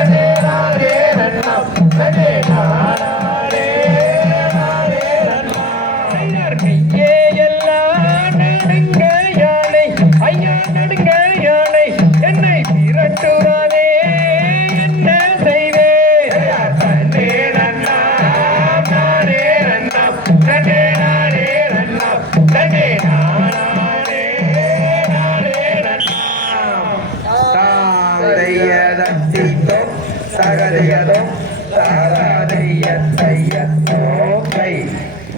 화이팅! தாந்தையதத்தித்தோ சகதையதோ தாராதைய கை